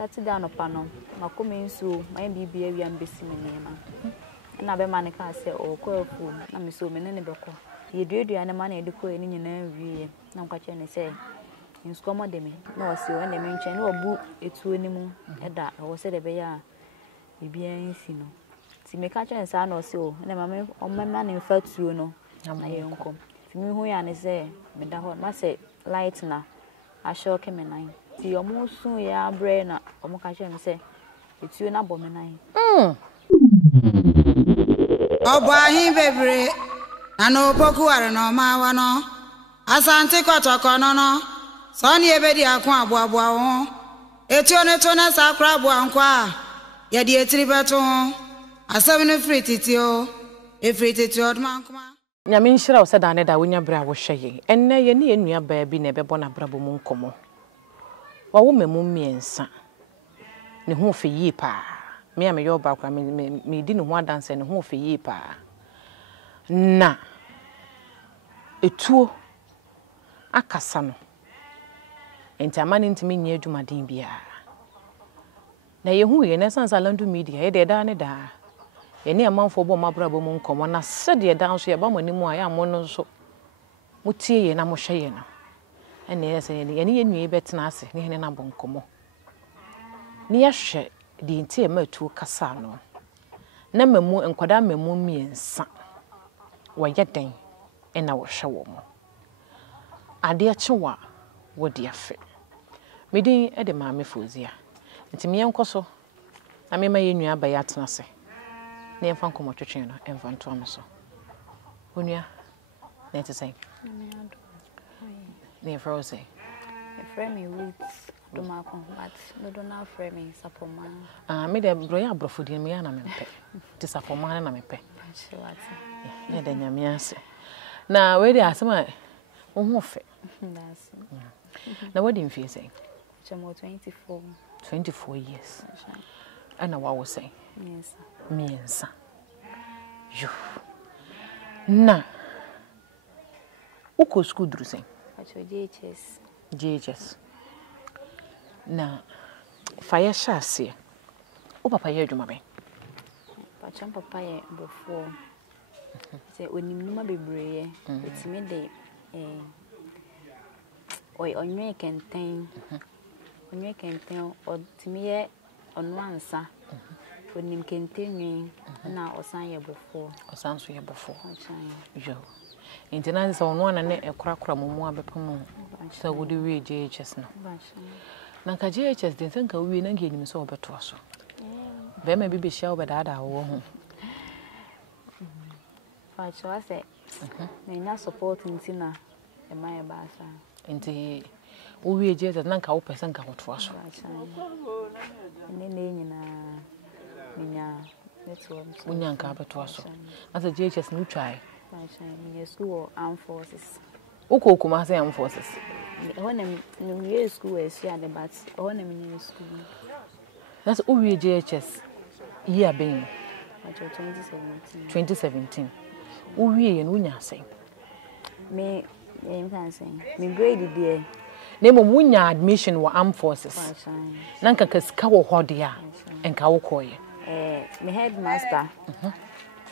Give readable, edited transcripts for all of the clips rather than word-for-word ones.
Saturday no pano, ma come in so, my BB and Bessie Manema. And I be manica say, oh, call food, and me so many boko. You do the money to call in every no catching say. In Scoma de me, no, so and the mention no book, it's winning at that, or said a bear. You be in sino. See me catch and son or so, and I'm on my man in felt you know. I'm my uncle. If you who I say, Medahot must say, light now. I shall come in 9. See your most soon, ya brain, or more catch and say, it's you not bomb 9. Oh, boy, him baby. I know Poku are no mawano. Asante Kotokono. Sonny Ebedi Aqua Bois. Etionetona Sacra Boanqua. Yadi Tribaton. A 7 free titio. A free titio, Mankma. Yamin Sh0t said that when your bra was shay, and nay, you need your baby never born a brabo moon como. What woman moon me and son? Ne who for ye pa. Me am your back, me didn't want dance and who for ye pa. Na a two a cassano. And a man into me near to my dimbia. Na ye who in essence Alandu Media, they done da. Any amount for bomb brabo moon come on. I said ye down here about any more I am one so. Mutie and I'm shayna. And yes, any new bet nasi, near an abon como. Near she the entire to Cassano. Number more and quadame moon me and son. Why yet then, and I will show more. I dear Chawa, what dear fit. Meeting at the mammy fuzia. It's me uncle so. I may my union by Atnase. Near Funko Mochino and Van Thomaso. Unia, let us say. Near Rose. Framing roots, do my combat, no do not framing supplement. I made a broya brofood in me and I'm a pet. Tis a poman and I'm a pet. Yeah, then you're me. Now, where they are some more fit. Now, what do you feel saying? 24. 24 years. And now I was saying, yes, me and son. You. Now, who could school do saying? But your JHS. Now, fire shall see. Oh, Papa, you do my baby. But your papa before. Say, when you know be brave, it's midday. Or on your can think. On your can tell, or to me on one side. When you continue, now or sign you before. Or sounds you before. Joe. International on one and a crack from more bepon. So would you read JHS now? Nanka JHS didn't think I will not get him so but was. There may be shell but I won't. So I said, may not supporting Tina and my bassa. Into we just as Nanka opens and count for us. And then Unyanka but was. As a JHS new try. In school armed forces. Oko Kumasi armed forces. When I'm in school, is here, but when I'm in school. That's all we JHS year being 2017. We and Wunya say. Me, can say. Me grade dear. Name of Wunya admission were armed forces. Nanka Kaskawa Hodia and Kawokoy. Me headmaster.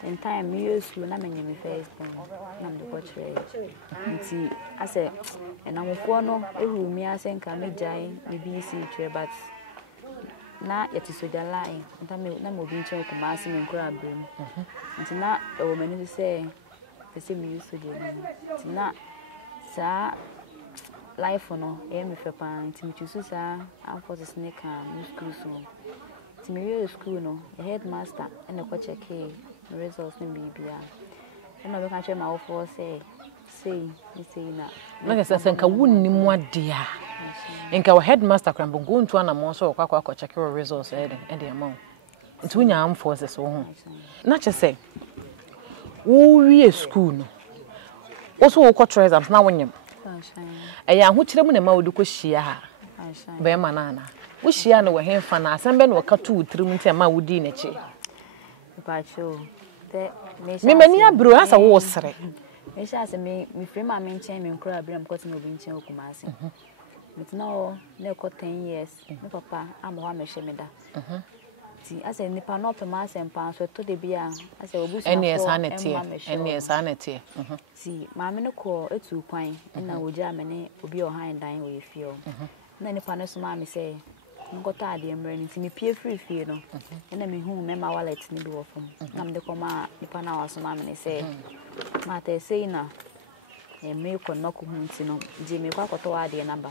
In time, me use school, I'm in my first I'm the portrait. I said, and I'm a foreigner, who me I think I may die, maybe BC, but now it is with the line, and I'm not being choke, massing and crab room. It's not a woman who say, the same use to do. It's not, sir, life for no, aim if a pan, to me to sir, I'm for the snake and school soon. To me, school, no, a headmaster and a coach a key. Results in BBA. And I can't share my offer say that. Like I said, I wouldn't need more dear. And our headmaster can go into an amount so I check your results and the amount. It's when your armed forces home. Not just say, we a school. Also, we got exams now when you. A young which them in a mouth do share. Bear manana. We share no way for us, and Ben will cut 2-3 minutes a mouth within a chair. Me many a brew as a water. Me frame my main chain and crab, I'm cutting over in Kumasi. It's now near 10 years. My papa, I'm a woman, Shemida. I said, Nipa no pemas and pounds for to the beer. I said, any sanity, any sanity. See, mamma no call it too quine, and I would Germany will be your hind dying with you. Then the panos mammy say, got tired and running to me peer free fear, no, and then me whom my wallet need to offer. I'm the comma, the panawas, mammy say, Mate say now, and milk or knock home, no, Jimmy Quacoto the number.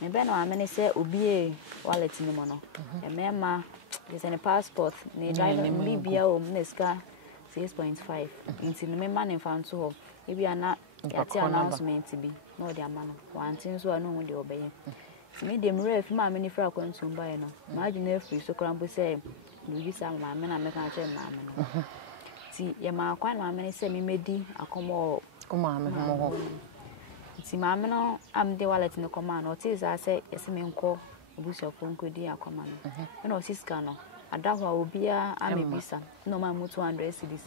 And Ben, I mean, say, Ubi wallet in the mono, and mamma. There's any passport, ne driving Libya or Nesca 6.5. Into the man found so. If you are not at the announcement to be, no, dear man. One thing so I know when they obey. Made them ref, my many fragments to buy no. Imagine if we so crumble say, you some my men, I make a gem, mamma. See, your ma quite my many say me made a come on. See, mamma, I'm the wallet in the command, or tis I say, yes, me call. Bush of Ponco dear command. You know, Siscano. A dog will be a bisa. No man more 200 cities.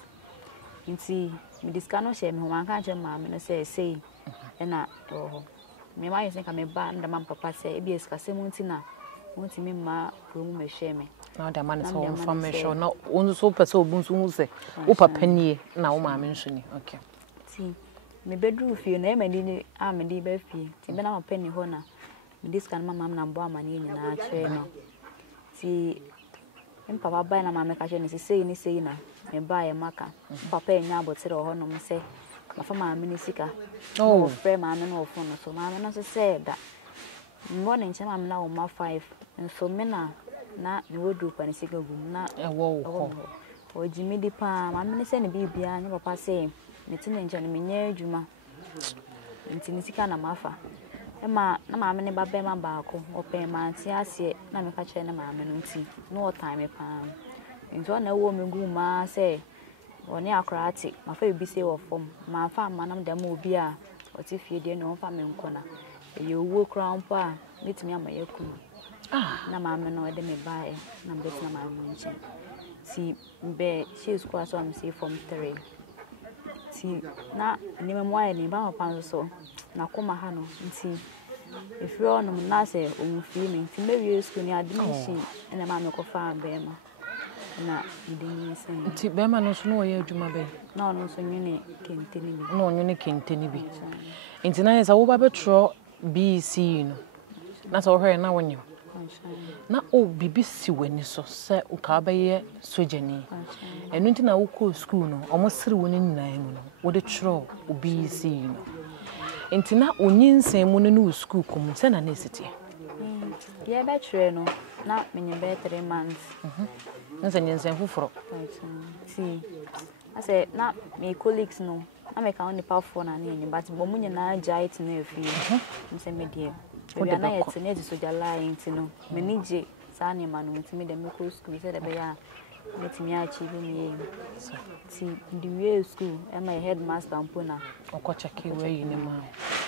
You see, me discano shame who I can't mamma and say, and I, oh, me, why think I'm a band, the man papa say, be a scasemuntina. Won't me ma, room a shame. Now the man is home from me, show not one super so boons say, Upa penny, now my mentioning. Okay. See, me bedroom feel name and in I'm a deep fee. Timber a penny honor. This can my mamma and bomb and in our train. See, and papa buy a mamma catching is saying, and buy a maca. Papa and now but said, oh, no, say, my farmer minisika. Oh, friend, mamma, no phone, so mamma not said that. Morning, I'm now my 5, and so mena, not the wardrobe and a cigar room, not a wall. Or Jimmy de Palm, I'm going to send a baby and papa say, Lieutenant Johnny near Juma. And Tinisika and Mafa. Emma, no mamma never bear my barco, or pay my tea, no me catch any mamma, no time a palm. Into one woman go, ma say, or near cratic, my favorite be say or form, my farm, man, them will be a, what if you didn't know family corner. You walk round pa, meet me on my yoku. Ah, no mamma, no, they may buy, no better my mention. See, bear, she is quite so I'm safe from 3. See, not never more any bound pounds so. Na kuma hano nti if you are no na say o feeling nti maybe school ni admission na ma me ko fa bema na ndin say nti bema no so no ye adwuma be na no so nyune kenteni bi no nyune kenteni bi nti na yesa wo ba betro BC no na so hwe na wonyo na o bibi si wani so se o ka ba ye sojani enu nti na wo ko school no o mo sere woni nyina mu no wo de tro o BC no Intina onyinsen mu no school kom se na nesiti. Ye be tre no na menye be 3 months. Nse nyinsen fufuro. See. I say na me colleagues no na me ka on the power na ni but bo munye na agite na afi. Nse me die. We na yet na di soja line no. Me ni je sa ni ma no ntimi de me ko school se de be ya. Metimi achieve me. See the school and my headmaster Ampona. Okochake where you ma.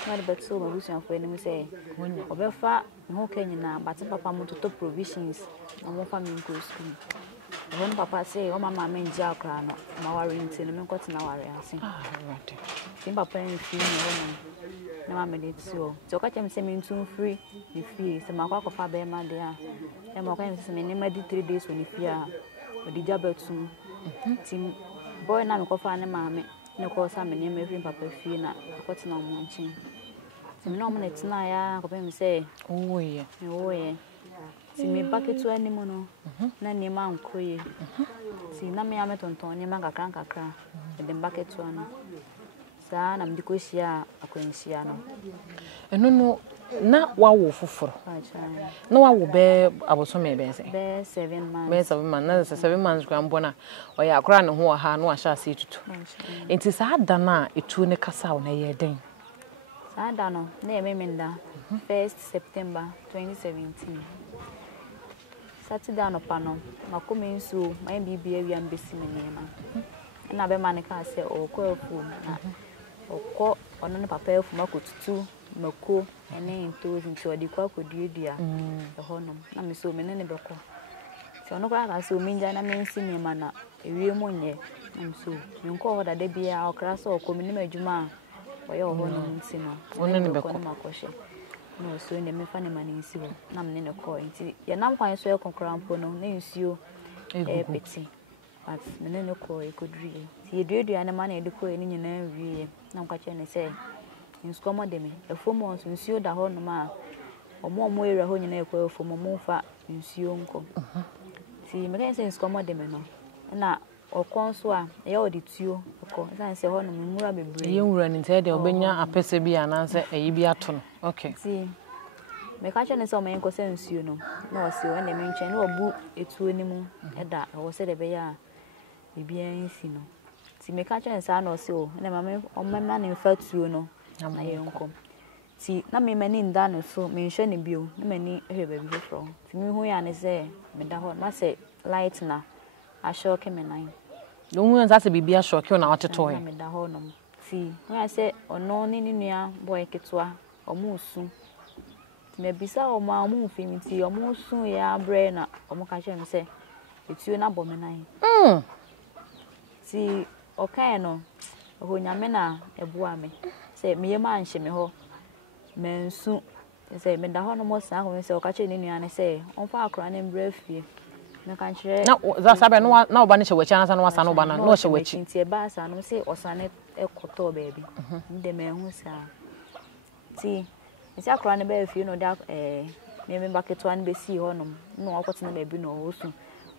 What but so my vision for any say when obefa no Kenya but papa mo to provisions and mo family go school. When papa say o mama me nja akra no ma ware nti no me nkoti na ware ase. Ah right. Tim papa en fi no na mama dey so. So ka chem say me ntu free the fee say makwa kofa be ma dey a. E mo kan say me nema di 3 days on the fee a. The job team boy na me kofa ne maame ne ko sa me nema free papa fee na akoti na mo nchi. Se me no mo net na ya ko be me say oh yeah. Si me bucket to any mono na nema nkoye. Si na me ame tonton nema kakra the bucket to ano. Sa na mdiko hia akwanhia no. Eno no na wawo fufuro. Na wawo be abosome be say. Be 7 months. Be 7 months. Na 7 months kwa mbona oya akra ne ho ha no ahya ase tutu. Enti sa ada na etu ne kasa na ye den. Sa ada no na ye memenda 1st September 2017. Saturday no pano makomi nso my bibia wi ambesi menema. Na be manika say okwafu na okọ ono ne papa efu makotutu mako ene ntozi nti odi kwa koduedua ehonom na me so me ne beko ti ono kwa ka so minja na mensi ne ma na ewie monye na so me nko hoda de bia okra so okọ me ne madwuma oye ohonom nti no ono ne beko no so in the me fa ne ma ne nsi ho na me ne ko nti ye nam kwan so e konkora mpo no na nsuo e peti but me ne ko e kodri ti ye duadua ne ma na e de ko e ni nyina wie na mka che ne se nsukomo de me efomo nsuo da ho no ma omo area ho nyina e ko efomo mo fa nsuo nko ti me kan se nsukomo de me no na okonso a ye odi tuo ko san se ho no mmura bebre ye nwura ni nte de obenya apese bi ananse eyi bi ato no okay ti me ka che ne se o men ko se nsuo no na o se o ne me nche na obu etuo ni mu eda o se de be ya bibia nsi no ti me ka che ne sa na o se o na ma me o ma ne fa tuo no na ye nko ti na me mani nda no so me nhwe ne bio na mani hwe ba bi fro ti me hu ya ne se me da ho ma se light na Sh0t me nine Don't that's a baby Sh0t na oteto he. Me da ho no. See, when I say ono ni nua boy ketua, omo su. Me bisa omo amu finiti omo su ya bre na omo ka che me say etuo na bo me nine. See, okay no. Ho nyame na eboa me. Say me yema anhye me ho. Me nsu. Say me da ho no mo sa ho say o ka che ni nua ne say onfa akora ne mbra fie. Na za sabe no na oba ne chewachi anasa no wasa no oba na no chewachi nti e ba sa no se osane ekoto baby nde me hu sa ti nti akora ne ba fie no da me baketo an be si ho no no akote na baby no osu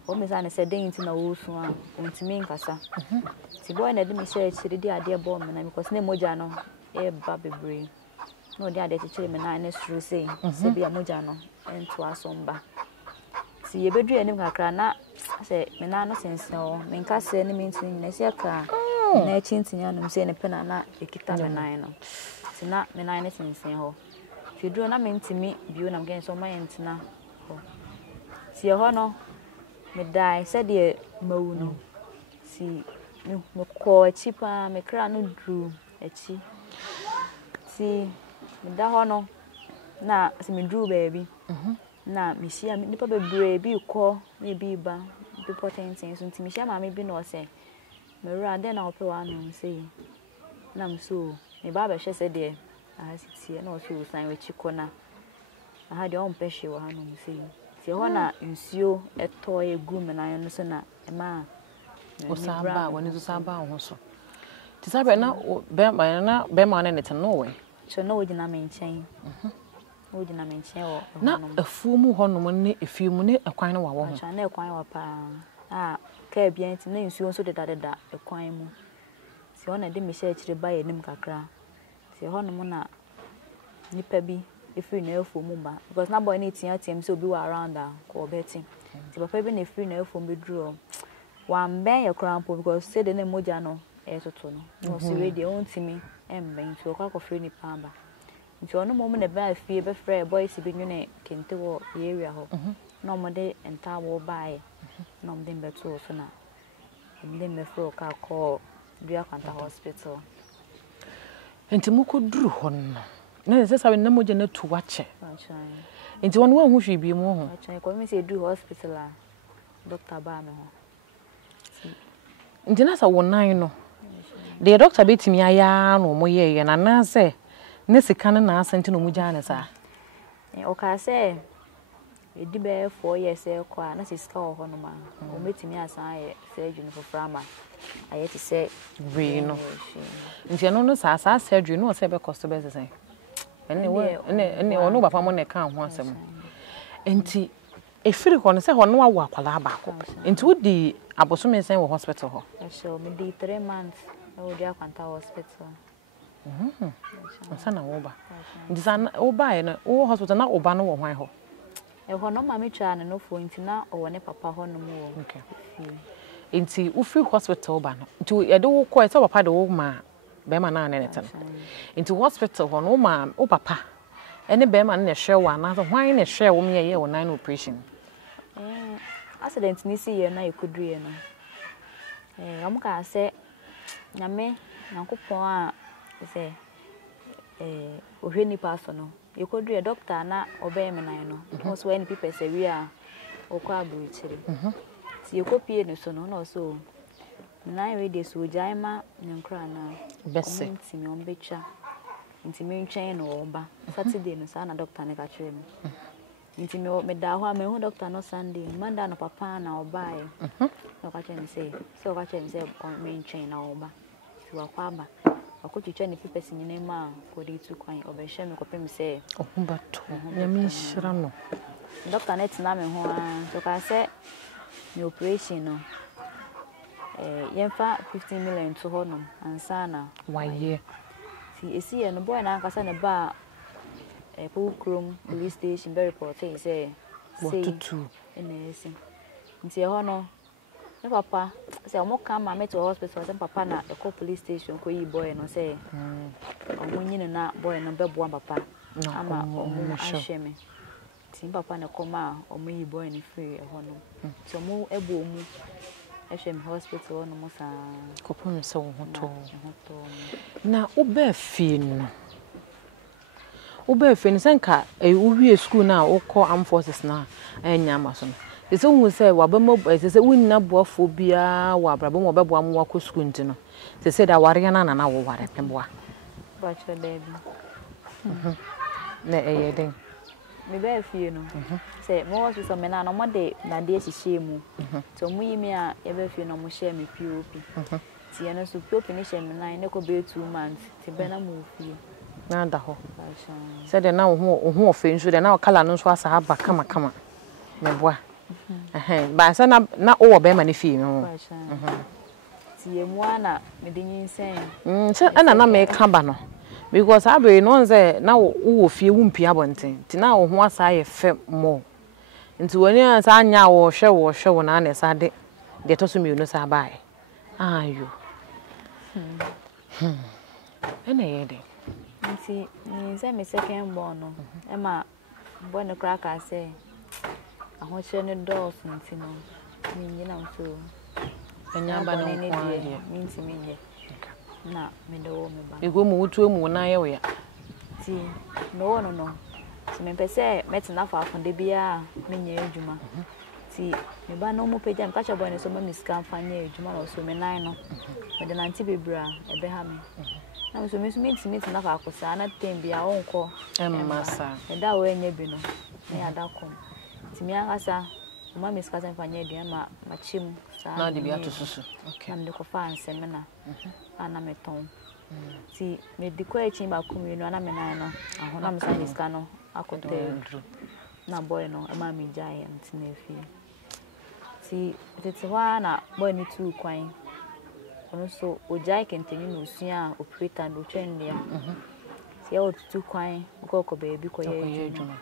o me sa ne se den nti na osu a ontimi nkasa ti boy na de me share chiri di ade bo me na because na moja no e ba bebre no de ade chiri me na ne suru sei se bia moja no ento asomba si yebedu enim kakra na se me na no sense o me nka se ne me ntini na se ka na chintinya no se ne pena na ekita me nan no ti na me nan ne sense ho ti duro na me ntimi bio na mgen so ma yentina ho si ho no me dai se de mawu no si me ko echi pa me kra no dru echi si me da ho no na si me dru baby na misia nipa bebre bi ko na bi ba bi potentin so nti misia ma me bi no se me ra de na ope wa no sei na mso me ba ba hye se de a sitie na o so san we chikona aha de on peshe wa no sei ti ho na nsuo eto egu me na no so na e ma o samba woni so samba ho so ti sabe na be ma na ne te no we so no ogina me nchen Odi na menche o na afuomu honom ne efiemu ne ekwan no wa wo ho acha na ekwan wa pa ka bia nti na nsuo so deda ekwan mu si ona de me share chire ba yanim kakra si honom na nipa bi efiri na afuomu ba because na boy na tia so bi wa around ko beti ti papa bi na efiri na afuomu bi duro wa mben ye krampo because say de na moja no e toto no si radio on timi emben ti o kwa ko free ni pamba nti ono mo na ba fie be frɛ boys bi nwene kente wo area ho no mo de enta wo bae no mo de beto so na mo de me fro ka ko dua kwanta hospital enti mo ko duru ho no na se sabe na mo je na tu wache enti won wo hu hwe bi mo ho acha ko mi se duru hospital a doctor ba me ho enti na sa wonan no the doctor betimi aya no mo ye na na se ne sikane na asenti no mugya ne sa o ka se edi be 4 years e kwa na sika ho no ma o metimi asan ye surgery for frama aye ti se we no nti no sa surgery no se be cost be se ene ono ba fa mo ne kan ho asem nti efiri ho no se ho no awo akwala ba ko nti wodi abosome sen wo hospital ho so me di 3 months o dia kwanta hospital sana oba ndizana oba e na o hospital na oba no wo hwan ho e ho no ma me twa no fo nti na o ne papa ho no mo okay nti u free hospital ba no nti e de wo ko e se papa de wo ma be ma na ne tan nti hospital ho no ma o papa ene be ma ne hwe wa na so hwan ne hwe wo me ye wo nan operation accident ni si ye na ekudue no amuka se nyame nankopon a se ohwe ni paso no yekodue doctor na obey me nan no so any people say we are okwa abruchire ti yekopie no so no so na we dey so jaima nyankra na bese ti me ombetwa nti me ntwen no oba Saturday no sa na doctor ne ka kire me nti me da ho me hu doctor no Sunday Monday no papa na oba e so ka kire me say me ntwen na oba ti wa kwa ba akochiche ne pipesi nyine ma ko di tu kwan obehye me kopem say ohubato nyame nhyira no doctor net na me ho so ka say me operation no yemfa 15 million to honum ansana waye ti esi no boy na nkasa ne ba Pukrum police station be reporting say tutu esi nti ho no ne papa say omo come ma me to hospital say papa na e police station ko yi boy no say omo nyine na boy no be boa papa ama omo ahye me ti papa na koma omo yi boy ni free ho no so omo ebo omo ehwe me hospital no mo sa kopum se wo hoto na oba fie no senka uwie school na ukọ armed forces na enya maso no ese hu se wabemo ese wunna boafo bia wa brabo mo bebo mo wakọ school ntino se da ware na na wo ware pemboa ba che baby na den me ba fie no se mo was so me na no mo de na de hihye mu to mu yi me a ye ba fie no mo share me POP ti ene so POP ni share me na ne ko be 2 months ti be na mo fie na da ho se de na wo ofe nso de na kala no nso asa haba kama meboa ba se na wo be ma ne fie no ti emu ana me de nyinsen se na me ka ba no because abe no nze na wo fie wo mpia abonten ti na wo ho asa ye fe mo nti woni asa anya wo hwe na na sa de to so mi no sa bae ayo ene ye de nti ni se me second born no e ma boy no crack say ahoche ne dolls nti no ni nyina nso enya ba no kwa ye nti me ye na me do me ba ego mu wutu mu na ye wo ya ti no ti me pese metina fa afonde bia me nya adwuma ti me ba no mu peja me kacha boy no so ma mi scan fa nya adwuma no so me nan no me de nanti bebra e be ha me na so me metina fa akosa na tembia onko masa e da we nya bi no me adakom ti me akasa ma mi scan fa nya adwuma ma chim sa na de bia to susu okay na de ko fa anseme na ana meton ti me di ko echi ba komi no ana me nan no ahona me sa diska no akote na boy no e ma mi giant na efi ti tete wa na boy ni tu kwan ono so o jai kenteni no sua operator no twenia ti e o tu kwan ko baby ko ye adwuma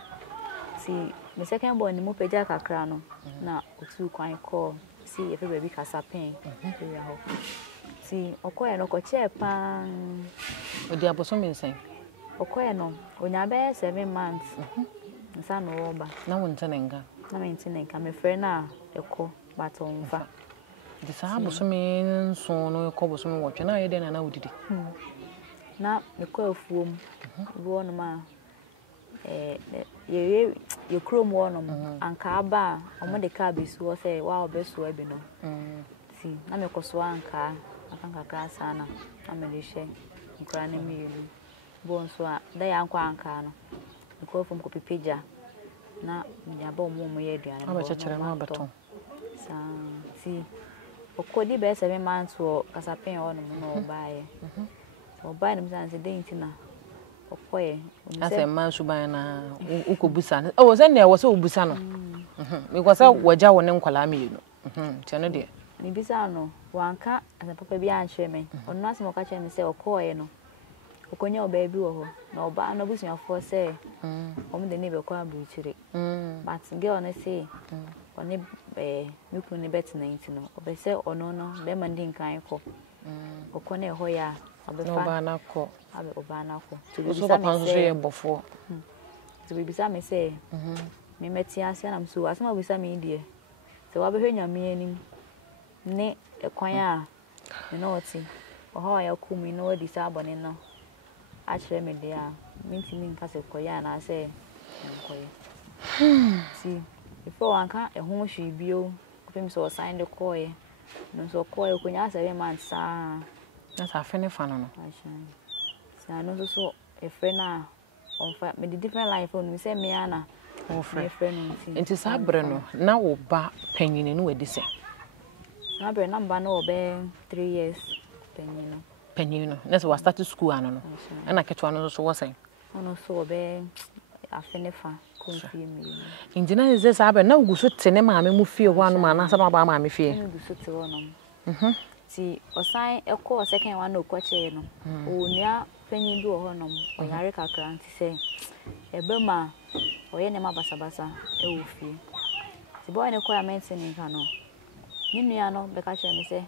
ti me second boy ni mo peja kakra no na o tu kwan ko si e fe baby kasapen ya ho ti okoye no ko chepa odi aboso mi nsen okoye no onya be 7 months nsa no oba na wonte nenga na me ntenenka me frɛ na eko batonfa di sa aboso mi nso no eko aboso mi wotwe na ye de na wodidi na me ko afuom wo no ma ye krom wo no anka aba omo de ka besu wo say wa obesu abi no ti na me ko so anka akanka krasa na amelihye nkra na mielu bo nso a da ya nkwa anka no ko fom ko pipeja na nya ba omo ye aduane aba chechere ma baton sa ti okodi be 7 months wo kasapen wo no obaye obaye no mzanze denti na okoye ase man suban na ukobusa o se ne wo se obusa no because waja wo ne nkwala mienu ti no de ni bisa no wanka asa papa bi anhwe me ono asem o ka che me se okoye no okonya oba bi wo ho na oba no busuafo se omo de ne be kwa abuchire but girl ne say oni me kunu ne bet 90 no obe se ono no be mandi nkan ko okone ho ya no ba na ko abe oba na ko to be papa nso ye bofo to be bisa me say me meti ase na mso asema bisa me die se wa be hwenya me anim ne ekwan a me no oti oho ya ku mi no di sa abone no a kire me dia minti min ka se koya na se koye si before anka ehun hwe bio opem so sign the koye no so koye konya 7 months na sa fene fano no sa no so a friend now. Me the different life on me say me ana. Oh friend. It is Abreno. Now ba penny no edise. Abre number no be 3 years penny no. That's what started school ano. And I catch one so was saying. Ono so be afenefa confirm me. Injina is this Abre now go so tene ma me mu fie one man na sama ba ma me fie. Go so te wonom. Ti osan ekọ second one no kwache no. Onua penny bi wo honom. Oyare kakra nti say ebe ma oye ne ma basabasa e wo fie. Ti boy ne kwa maintain nka no. Ni nua no be ka che me say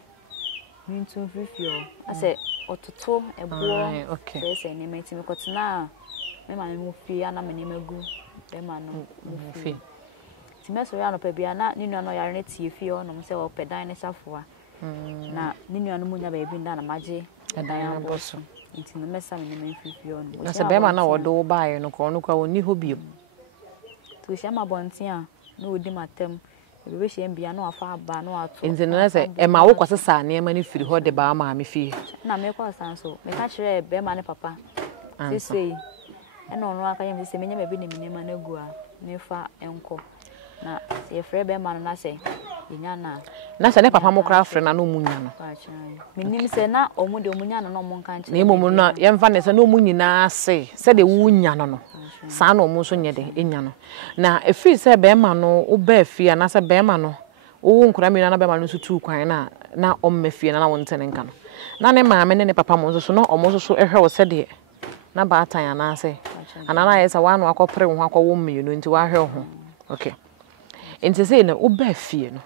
mintu fifio. I say ototo ebo. Okay. Say ne meti me kotena. Me ma mu fie ana me ne magu. Be ma no mu fie. Ti me so ya no pe bia na ni nua no yare ne tie fie onom say o pe dan ne safoa. Na ni nua no munya ba ebi nda na maje dan aboso. Nti no mesa me ne me fifie onom. Na say be ma na wodo bae no ko no kwa oni hobio. To shama bontia no odi matem. We she mbia no afa aba no ato. Nti na say e ma wo kwasesa ne ma ne firi ho de ba ma me fie. Na me kwa san so me ka kire be ma ne papa. Sisi e no no aka yem se me nya me bi ne me ma na gu a me fa enko. Na se frɛ be ma no na say nya na say ne papa mo kra frɛ na no munya no. Me nim se na omu de omunya no no mo nka nche. Na imomu na ye mfa ne se no munyina ase se de wunya no no. Sa na omu so nye de enya no. Na efi se be ma no wo ba afia na se be ma no wo nkura mi na be ma no so tu kwan na omma fie na won tene nka no. Na ne maame ne papa mo so no omo so ehwe wo se de na ba atan ana se. Anana ye se wa no akopre wo akwo mmie no nti wa hwe ho. Okay. Nti se ne wo ba afie no.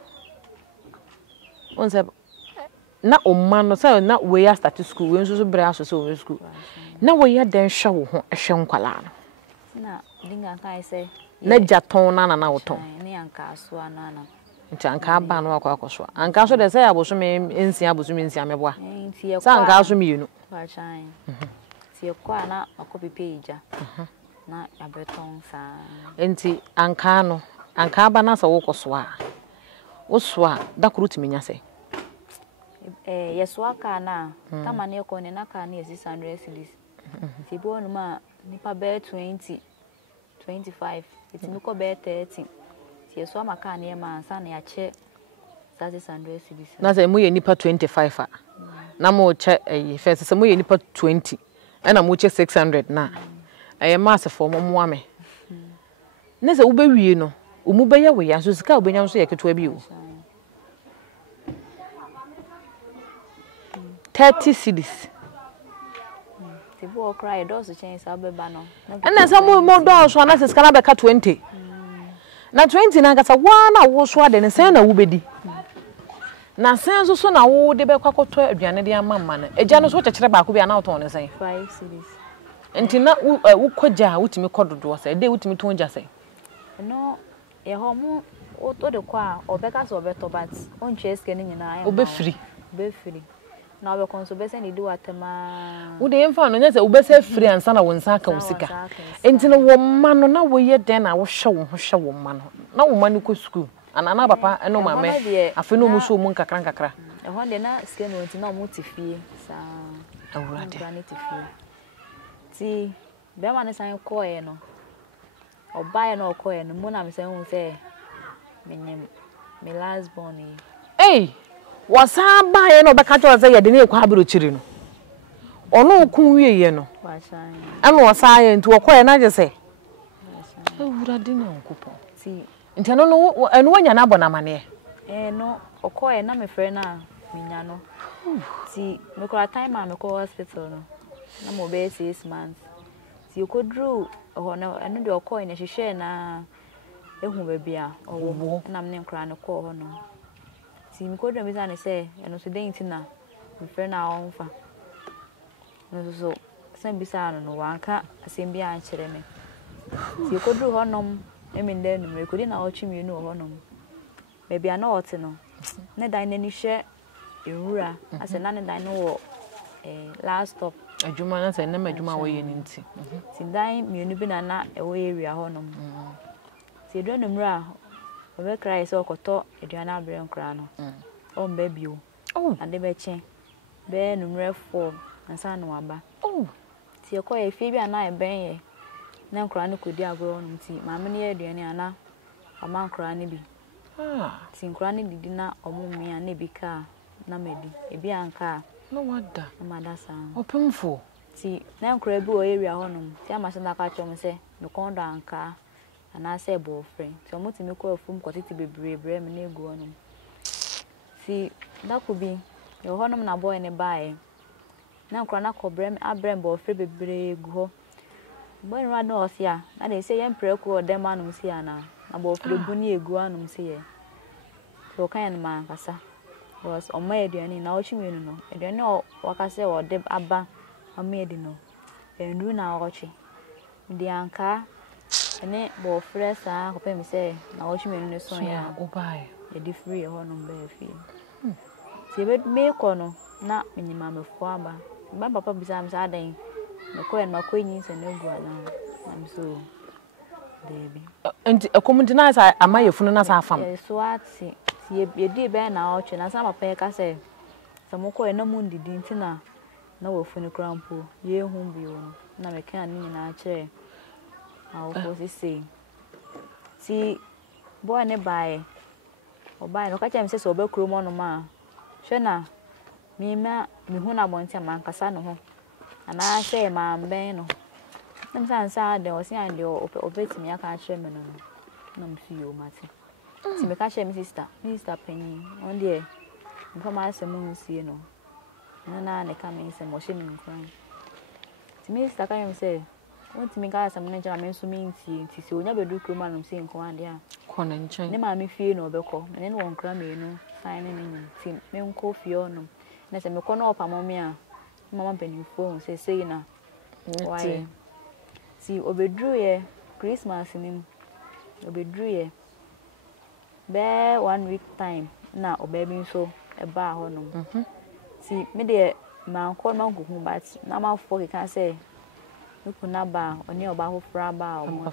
On se na omma no se na we ya start school we nso so bre aso so we school. Na we ya den hwe wo ho ehwe nkwala no. Na dinga kai say na jaton na woton ni anka so anana nti anka ba no akwakoso anka so de say abosome ensia abosome ensia meboa sa anka so mienu ba chan ti ekwa na akopipe ija na abeton sa nti anka ba na sa wokoso a woso a da kuruti menya say yeso aka na tamane ko ne na ka na 600 cedis ti bo no ma nipa be 20 25 iti mi ko be 30 ti yeso amaka na ma ansa na ya che 600 cedis na say mu ye nipa 25 a na mo che first say mu ye nipa 20 na mo che 600 na mass for mo ame na say wo be wie no umu be ye we ya so sika obenya so ye keto abi o 30 cedis ti bo cry does change abeba no na say mo do so na say sika na be ka 20 na 20 na kasa wa na wo so ade ne say na wo bedi na say so na wo de be kwakoto aduane de amamma na eja no so kyekere ba ko bia na oton ne say 5 cedis enti na wo koja wutimi kododo say de wutimi ton ja say no e ho mu o to de kwa obeka so obeto but on cheske ni nyina ya obefiri na we konso be se ni di watema wo de emfa no nya say obese firi ansa na won saka wusika enti no wo ma no na wo ye den na wo hwe wo ma no na wo ma ni ko school anana papa eno mame afi no mu so mu nkakra e ho de na ske no enti na mo tifie sa awurade ti be ma ne san ko e no obaye no ko e no mo na me san hu se menyem me last born eh wasa baye no be ka cho say ye de na ekwa abiro chiri no ono ku wie ye no wa shan eno wasa ye nti wo ko e na je say awurade na nkopo ti nti no eno wanya na abona mane no oko e na me frɛ na minya no ti me kora time ma me ko hospital no na mo be 6 months ti okodru ho na eno de oko e na hwehwe na ehu ba bia owo na me nkra no ko ho no ti me kodru me sa ne say eno so den ti na me frɛ na onfa no so san bisa no wanka asem bia an kyerɛ me ti okodru ho nom eminde no me kodi na ochi mi no ho nom be bia na ote no ne dan na ni hwe ewura ase na ne dan no wo last stop adwuma na say na madwuma wo ye ni nti ti dan mienu bi na ewo area ho nom ti do no mra obe cry say okoto eduana abre nkra no o mba bio ade be che be no mra 4 ansa no aba ti ko e fie bia na e ben ye na nkura ne kodi agro no ti maame ne aduane ana ama nkura ne bi ti nkura ne didi na omumi a ne bi ka na medi e bi anka no wada na madasa opemfo ti na nkura bi o area ho no ti ama se na ka chom se me kondo anka ana se bo friend ti omo ti me ko afum ko titi bebre bre me na egu ho no ti da ko bi e ho no na boy ne bae na nkura na ko bre abrem bo friend bebre egu ho boy no na osia na dey say yempre ko dem anum si ana na bo friend bu ni egu anum si ye so kan ma kasa was on my aduane na ochimenu no aduane o wakase o de aba amedi no enru na ochi ndi anka ene bo fresa ko pe mi se na ochimenu ne so ya obai e di free ho no be fi ti be me ko no na minima me fo aba ba papa bisa am sa dan me ko en makonyi se na gu ala na mi so baby enti akomudi na sa amayefunu na sa afam so ati ye di be na oche na sama pa ka se samoko e na mu ndidi ntina na wofunu krampo ye hu bi wo na me kan ni na kire awo ko si ti boy ne bae obai no ka chem se so be kuro mo no ma hwe na mi hu na bontia man kasa no ho ana se ma ben no nem sansa de o si an de o betimi aka kire me no na mfi yo mate ti me ka share mi sister penny on there mfama asemu nsie no na ne ka me se mo she mi nkran ti me sister ka yem se won ti me ka asemu ne jara me nso mi ntie ti se onya bedu kroma no se nkwan ade a kona nchen ne ma me fie no obekọ ne ne won nkran me no fine ne ne ti me nko fie ono na se me kọ na opa momi a mama penny phone se sei na why ti obedru ye Christmas ni obedru ye be 1 week time na obaby so eba ho no si me de ma nko ma nkuku bat na ma fo ke kan say nuku na ba oni oba ho fra ba o mo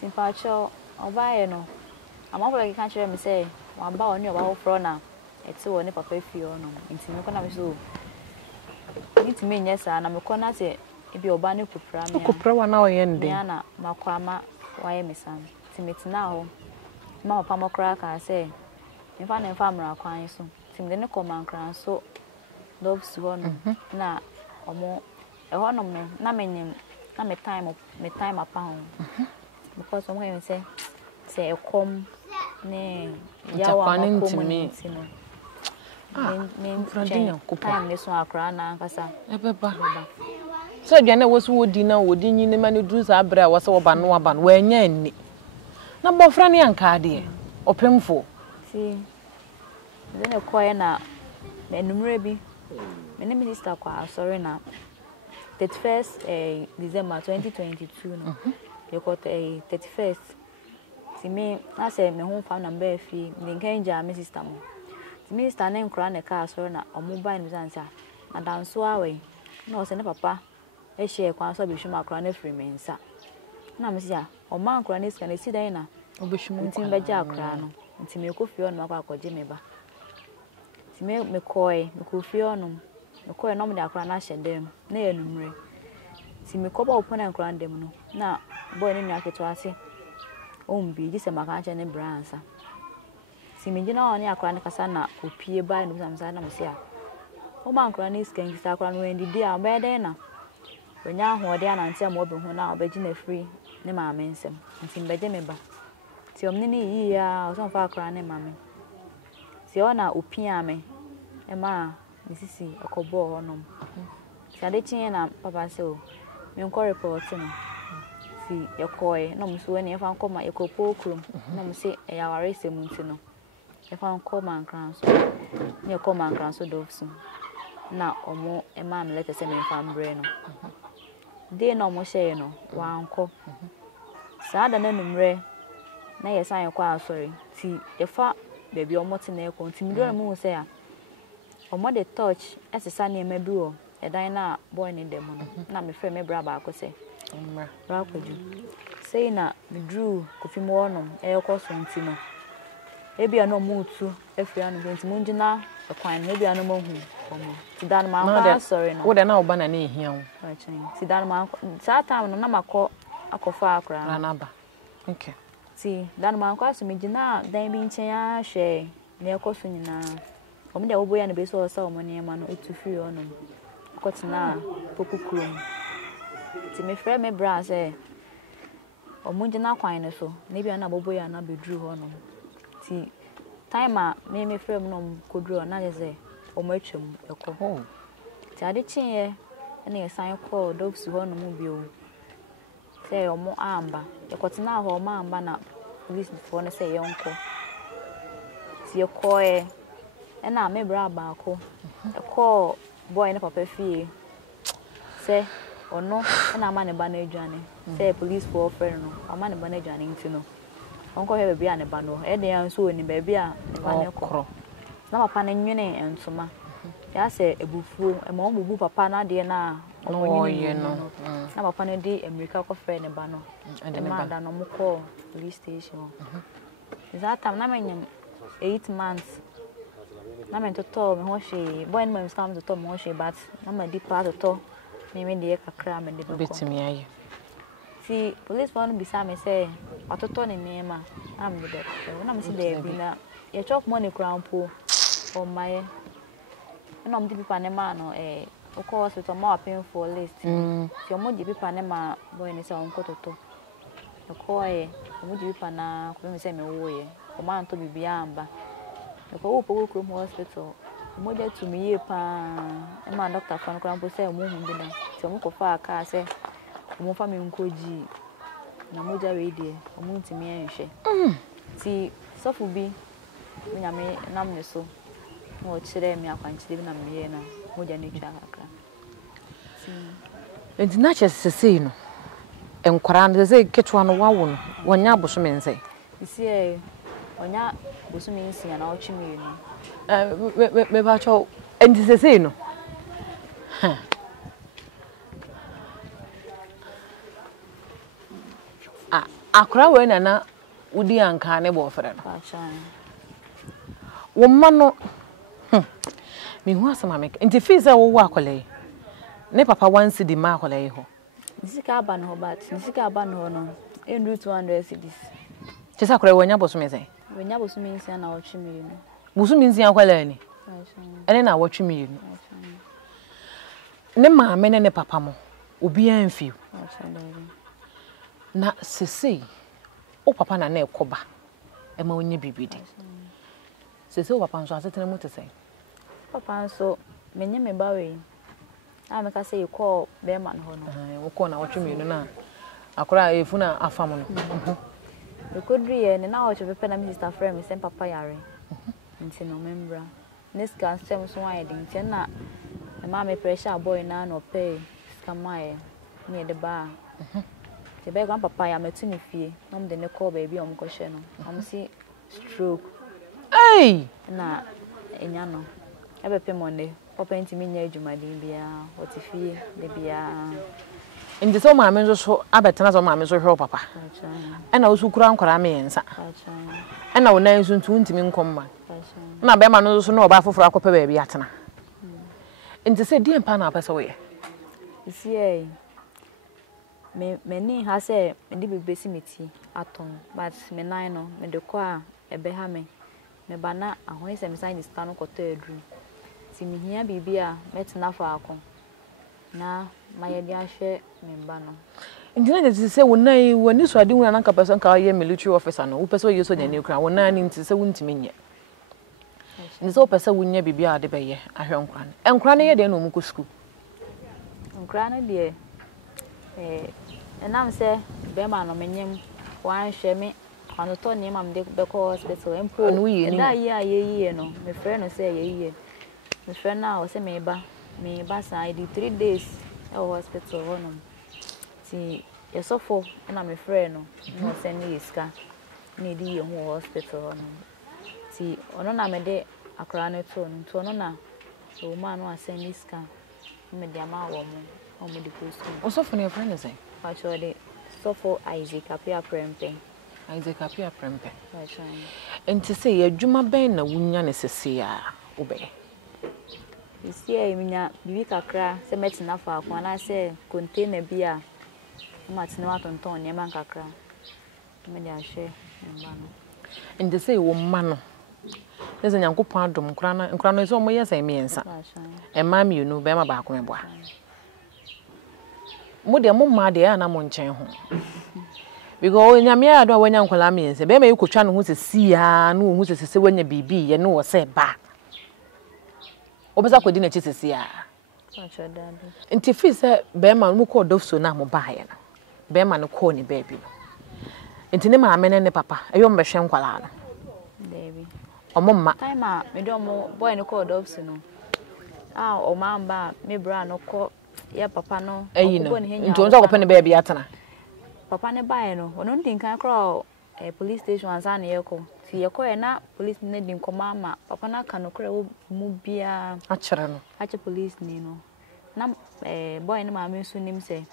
ti pa cho oba ye no ama fo ke kan chere me say wa ba oni oba ho fra na eti wo ne papa fi o no nti me ko na me so nti me nyesa na me ko na se ebi oba ne kupra me kupra wa na o ye nde na makwama wa ye mesan ti metina ho ma papa mokra ka say mfa na mfa mra kwan so tim de ne command kran so doves ho no na omo e ho no me na menyim na me time apa ho because omo you say e kom ne ya wa ma community no men frandinha kupa ne so akra na nkasa e beba so aduane wo so wodi na wodi nyine ma ne duru sa abra wo se wo ba no aba no wa nya nni na bofra ne anka de opemfo si then koye na enumre bi me ne minister kwa sorry na 31st December 2022 no you got 31st ti me na say me hu fa number fi me kan ja me sister mo ti minister na nkra na ka sorry na omubai no sansa na danso awe na o se ne papa e share kwa so be hwema akra na free me nsa na me sia o man akra na sika na si dan na obehwemu ntim beja akra no nti me ko fie on makwa akọje me ba ti me koy me ko fie on me koy no me akra na hyedem na enumre ti me ko ba opona akra ndem no na boy ne nua keto ase ombi di se maka che ne bransa ti me gina on akra ne kasa na opie ba no samsa na me sia o man akra ne sika ngisa akra no endi dia be den na onya ho de anante am obi ho na obeji na free ne ma amensem nti mbeje me ba ti omni ni yi ya o so fa akra ne mame ti ona opia me e ma misisi akobo ho nom ti ade chin na papa se o me nko report no ti yekoy no mso ne fa nko ma ekopo okrum no mse e ya ware se munti no e fa nko ma nkran so ne ko ma nkran so dofsu na omo e ma me lete se me fa mbre no de no mo she no wa nko sa da na numre na yesan kwa sorry ti efa baby omote na ekon ti mi do mu se ya omo de touch esesa na ema bi o edan na boy ni dem no na me frɛ me bra ba ko se bra ko ju sei na me drew kofi mo onom ekɔ so nti no ebi ano mu tu afia no nti mu ngina ekwan na ebi ano mo hu Ti dan man sorry no. Wo de na oba na na ehia wo. Ti dan man that time no na makọ akọfa akra. Ranaba. Okay. Ti dan man kwa so me gina dan bi nchen ya hwe na ekoso nyina. Omo de oboya na be so osa omo ne ma no etu free ono. Kotina pokukrum. Ti me frɛ me bra say omo gina kwan ne so na bia na boboya na bedru ho no. Ti time a me frɛ me no kodru na je omo atwam ekọ. Ti ade chinye na ye san call dogs ho no mu bio. Say omo amba. Ekotina ho omo amba na police before na say yonko. Ti ekoe na me bra ba ko. Ekọ boy na papa fie. Say ono na ama ne ba na adwane. Say police for friend no. Ama ne ba na adwane nti no. Onko he bia ne ba no. E de an so ni ba bia ne ba ne kọ. Na papa na nwene entoma. Ya say ebufuo e ma omubu papa na de na onye no. Na papa na di America ko friend ne ba no. E ma da no mo call police station. That time na menyam 8 months. Na me toto me ho hwe boy no me stand toto me ho hwe but na ma di pa toto me de kakra me de betimi aye. See police one bisa me say atoto ne nema na me de na me si de bi na ye chop money crampo o my na me di pipa ne ma no oko hospital ma pay for list ti o mo di pipa ne ma boy ne say onko toto oko o mo di pipa na ko me say me wo ye o ma nto bibia amba ko wo ko hospital mo de to me ye pa e ma doctor fan crampo say mo hu bi na ti o mo ko fa aka say mo fa me nkoji na mo ja we die o mo ntimi enhwe ti sofu bi nyame nam ne so mo kire me akwanchire bi na me ye na mo ja ne twa akra ti enti na che sesei no enkwara no ze ketwa no wawo no wonya aboso me nse isi onya boso me nsi na o chimi me ba cho enti sesei no akra we na udi anka ne bo fere no wo ma no me hu asama me nti fiza wo akwale ne papa wansi di ma akwale ho nisika aba no but nisika aba no no endu 200 cedis chesa akra wonya boso me sei wonya boso me nsia na ochi mi no boso me nsia akwale ni ene na wochi mi no ne ma me ne papa mo obi anfi na sese o papa na ekoba e ma onye bibidi sese o papa nso asetena mu tesai papa nso menye me bawe a me ka say you call be man ho no wo call na wotwe mi na akora efu na afam no e kodri ye ne na o che pepe na mi sister friend me sem papa yare nti no membra neska sem so wa ye din nti na e ma me pressure boy na no pay skamae me de ba the beg one papa ya metu ni fie na mo de ne call baby o mo ko hye no am si stroke hey na enya no e be pe monde papa enti me nya adwuma de bia o ti fie de bia ndi so ma me nso so abetena so ma me so hwe papa e na osu kura nkora me yensa e na wona nso ntu ntimi nkomma na be ma no so na oba foforo akopa baby atena ndi se die mpa na apesa wo ye isi me ni ha se me di bebesi meti aton but me nine no me de ko a ebe ha me bana ahon se me sign scan no koto edru ti mi hia bibia metina fa akon na maye di ahwe me mba no ndina de se wonai woni so ade wona nanka person ka ye military officer no wo pese ye so nyane kra wona ni nti se wontimi nye ndi so pese wonya bibia ade beye ahwe nkran enkran ye de no mu ko school nkran de enam se be ma no menyem wan hwe me kwano to ni mam de be ko hospital empo da ye no me frɛ no se ye me frɛ na o se me ba sa I did 3 days at hospital ho no ti yesofo na me frɛ no no se ni iska ni di ye ho hospital ho no ti ono na me de akra no to no to ono na o ma no asen ni iska me de ama wo mo o mo di post osofo ne frɛ no se actually sofo Isaac apia prempe enti se ye adwuma ben na wunya ne sese a wo be isi e minya bibi kakra se metina fa kwa na se container bia matina watonton ne man kakra me ya hwe mba no inde say wo mma no eze nyankopon adom nkra no so mo yesa miensa e ma mi unu be ma ba ko meboa mo de mo ma de ya na mo nchen ho because nyame ya do wanya nkwala miensa be ma yekotwa no ho sesi ya no ho sesi wanya bibi ye no wo se ba obesa kodi na chisesi ya nti fi se be ma mo ko dofso na mo ba ye no be ma no ko ni baby no nti ne ma amene ne papa eyo mbehwe nkwala no baby omomma time me do mo boy no ko dofso no o ma mba me bra no ko ya papa no ko ni henya nti onzo ko pene baby atana papa ne bae no ono ndin kan kro police station ansa na yeko ti yeko e na police ne din koma ma papa na ka no kro mu bia a kire no a che police ni no na boy ne ma me su nim se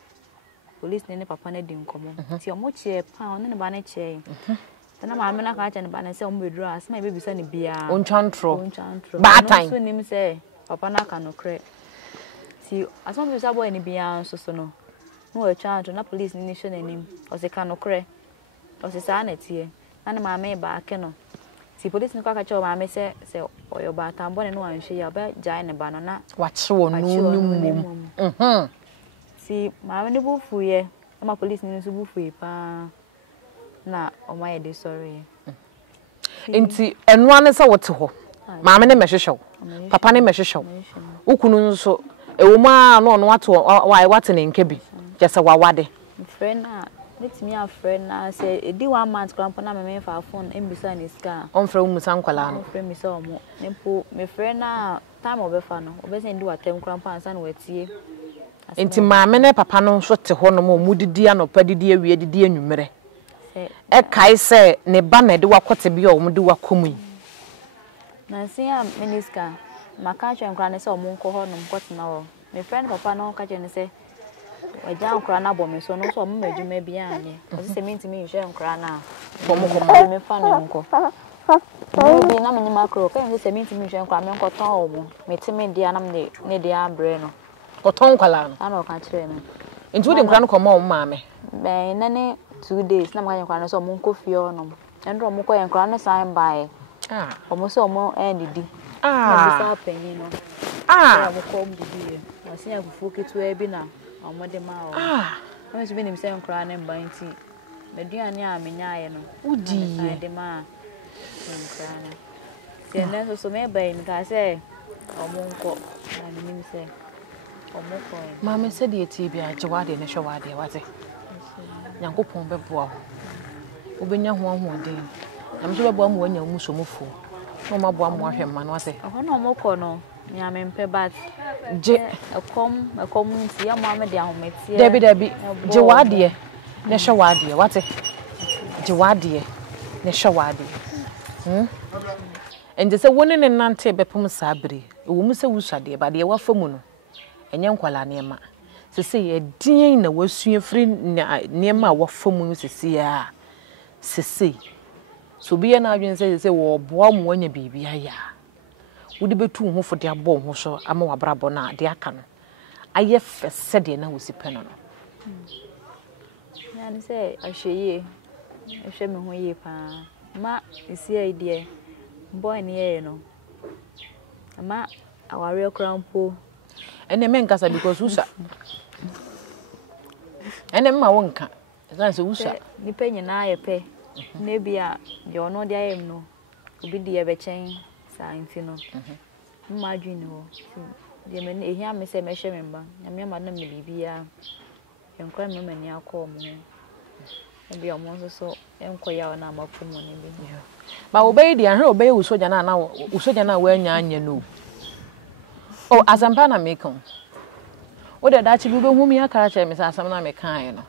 police ne papa ne din komo ti o mo che pa ono ne ba ne che na ma me na ka che ne ba ne se o mo bedru asema e bebisa ne bia on chantro ba time su nim se papa na ka no kre ti asema bebisa boy ne bia so no no e chantro na police ni hwe nanim o se ka no kre o se sa na tie na ne ma me ba ke no ti police ni ka che o ma me se oyo ba tambo ne no anhwe ya ba jai ne ba no na wa che wo no mum si ma me ne bufu ye ma police ni so bufu ye pa na o ma ye de sorry enti enu ane se wote ho ma me ne mehwehwew papa ne mehwehwew ukunu nso ewo ma no no wato wate ne nkebi jese wawade friend na letimi a friend na say edi 1 month krampo na me fa phone embisa ni ska on fra umusa nkwala no friend mi say omo nempo me friend na time obefa no obese ndi watem krampo ansa na watie enti ma me ne papa no so te ho no mu didi anopa didi awie didi anwumere e kai se ne ba na de wakote bia o mu de wakomu na se ya meniska maka twa nkra ne se omo nko ho no mkote na wo me friend papa no ka je ne se waja nkra na bo me so no so mo madwuma bia anye o se minti mi hwe nkra na bo mo ko me fa no nko bi na me nyima kro ka se minti mi hwe nkra me nko ton o mo me ti me dia na me ne dia abre no ko ton kwala no ana o ka kire no enti wo de nkra no ko ma o ma me be na ne 2 days na ma nkra no so mo nko fie no ndro mo ko nkra no san bae o mo so mo ndidi na bisa penyi no mo ko mbidi na se ya fufu ketu e bi na amode ma o na so bi nim se nkra ne mba nti meduane a menyae no udi de ma nkra na se ne so me ba mi ka se omo nko na nim se omo ko ma me se de ti bia jewade ne hwewade wate nyankopon beboa wo obenya ho ahoden na me so beboa mo anya mu so mufu no ma boa mo ahwe ma no wate ho no mo ko no nya me mpe bat je akom nti ya mo amede ahometie debi jewade ne hwewade wate jewade ne hwewade ende se woni ne nante bepom sabri wo mu se wusade ba de wafamu no enye nkwala ne ma se ye din na wasua firi ne ma wafamu sisi ya sisi so biya na adwen se wo boa mo anya bibia ya wodi betu ho fode abɔ ho so ama wabrabɔ na de aka no aye fese de na wosi pɛ no ya ni se ahweye ehwe me ho ye pa ma isi idea boy ne ye no ama aware krampo ene men kasa because usa ene ma wonka zan se usa ni pe nyina ye pe na bia de ono de ayem no obi de ye be chen sa nti no mma dwene ho de me ehia me se me hwe me mba nyame ma na me bibia enkwa me mani akọ mo bia mo so enkoya na amapomo ne bi ma obey di ahwe obey usoja na usoja na wa anya anya no oh azampa na mekon o de da chi bi be hu mi aka cha me sa asam na me kan no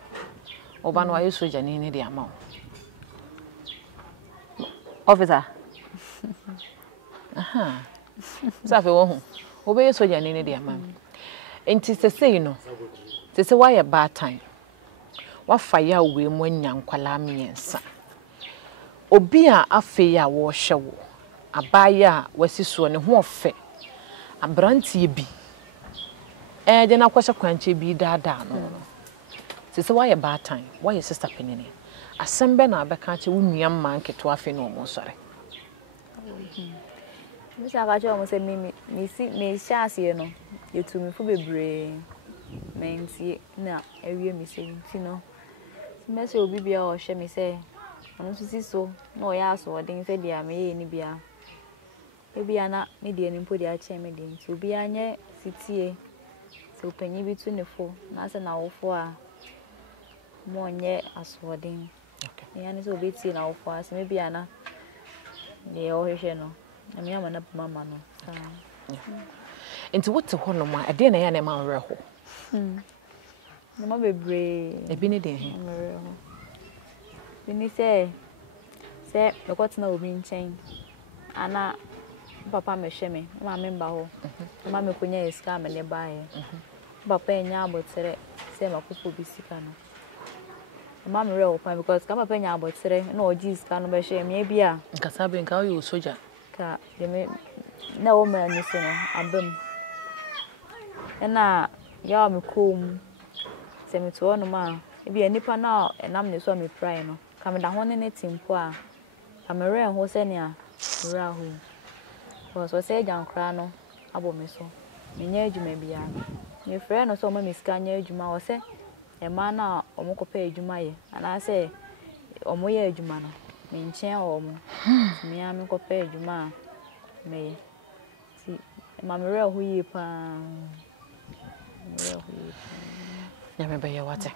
oba no ayi soja ni de ama officer aha safe wo hu obey soja ni de ama enti se say no se se why a bad time wa fire we mu anya nkwala miensa obi a afe ya wo hwe wo abaya wasi so ne ho ofe abrantie bi de na kwasha kwanche bi dada no se why bad time why your sister penini asembe na abeka che wunua mma nketo afi no mo sore mi sa ka che o mo se me siase no yetumi fu bebre menti na ewie mi se nti no me se obi bia o hye mi se ono susi so na o ya so odin se dia me ye ni bia ebia na me dia ni mpo dia che me dia nti obi anye sitie se opanyi bi tu ne fo na se na wo fo a mo nye asodin okay yani so obi tie na wo fo a se me bia na de o hye no na me ama na mama no nti wote ho no ma ade na ya na ma nreho na ma bebre ebi ne de he bini se me kwatena obi nchen ana papa me hye me ma me mba ho ma me konya eska me ne baaye papa enya abotere se makopo bi sika no ma me re opa because ka papa enya abotere na oji iska no be hye me bia nkasa be nka o soja ka de me na o ma ni so no abam na ya me kom se me to no ma bia nipa na enam ne so me prai no ka me da ho ne timpo a ka me re ho se ne a ra ho so say jankra no abo me so me nya adwuma bia me frɛ no so ma me sika nya adwuma wo se e ma na omo kopa adwuma ye ana se omo ye adwuma no me nchen omo me ya me kopa adwuma me ti ma me re ho yi pa ya me be ye wate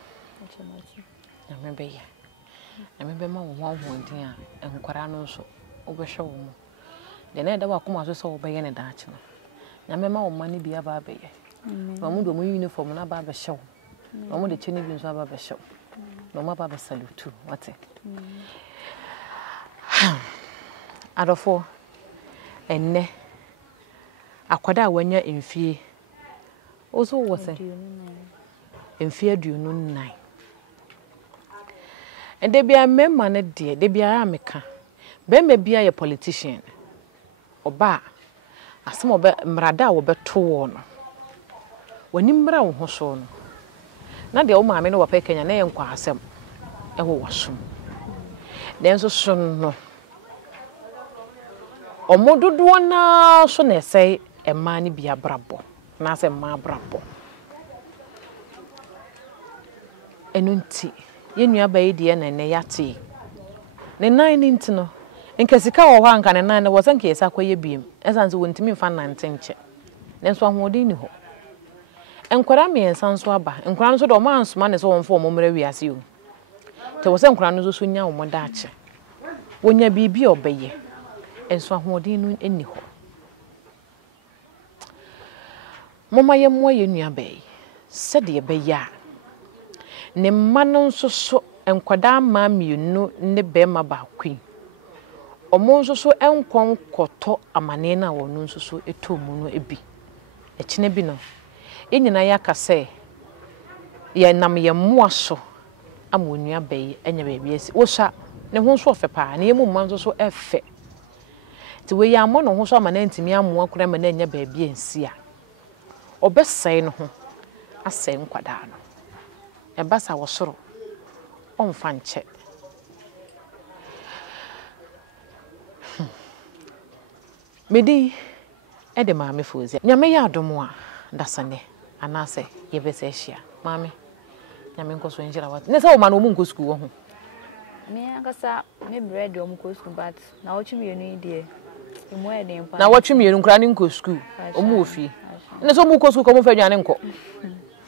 ya me be ye na me be ma wo ho din a enkwara no so obehwe wo mo de na da ba kuma so so obeye ne daache no na me ma wo mani bia ba beye ma mu do mu uniform na ba be hyew ma mu de cheni bi nso ba be hyew no ma ba be salute wate adofo enne akwada wanya emfie ozo wo se emfie aduonu nnan ende bia memma ne de bia ameka be me bia ye politician oba asem oba mrada wo beto wo no wani mra wo ho so no na de wo maame no wopa Kenya na ye nkwa asem e wo wasum denso so no omododo na so na sei e ma ni bia brabo na se ma brabo enunti ye nua ba yedie na ne yate ne nan ni ntino nkasika wo ho anka ne nan ne wo sanka yesa kwaye biem esanse wontimi mfa nante nche nenso ahodi ni ho enkwara me ensanso aba enkwara no so do ma ansoma ne so wonfo wo mmra wiase o te wo se enkwara no so nya wo moda ache wonya bibi obeye enso ahodi no eni ho mama ye mo ye nua bai se de be ya ne mano nso so enkwada ma mienu ne be ma ba kwi omo nso so enkon koto amane na wonu nso so etomu no ebi ekine bi no enyina ya kase ye nam ye moaso amonua bai enya ba bi esi wo sha ne ho nso ofepa ne yemu mma nso so efe ti we ya mo no ho so amane ntimi amoa kura ma na enya ba bi ensi a obesai no ho asai nkwada no ebasa wo soro onfa nche medi ede maame fozi nyame ya adomo a dasane anase yebese hia maame nyame nkoso njira wat ne se wo ma no mu nko school wo ho me akasa me bread o mu ko school but na wo chimi yenu ide emu ede mpa na wo chimi yenu nkra ne nko school o mu ofie ne se mu ko school ko mu fa dwane nko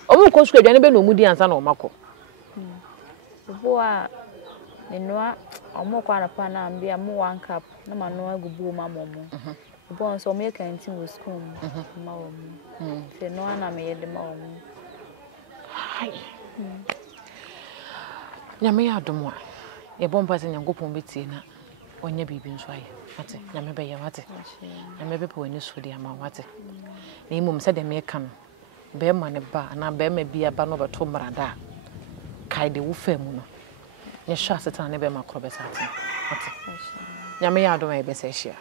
o mu ko school dwane be no mu di ansa na o mako boa ne noa omo kwa na pa na mbia mu 1 cup na ma no agubu ma momo bon so me kan tin wo school ma wo mu se no na me yede ma wo mu hai nyame ya domo ye bomba se nyangopon betie na onya bibi nso aye wate nyame be ye wate nyame be po ani so dia ma wate na imom se de me kan be ma ne ba na be ma bia ba no beto mrada kai de wo fam no ye Sh0t ne be ma krobesate wate nyame ya domo e be se hia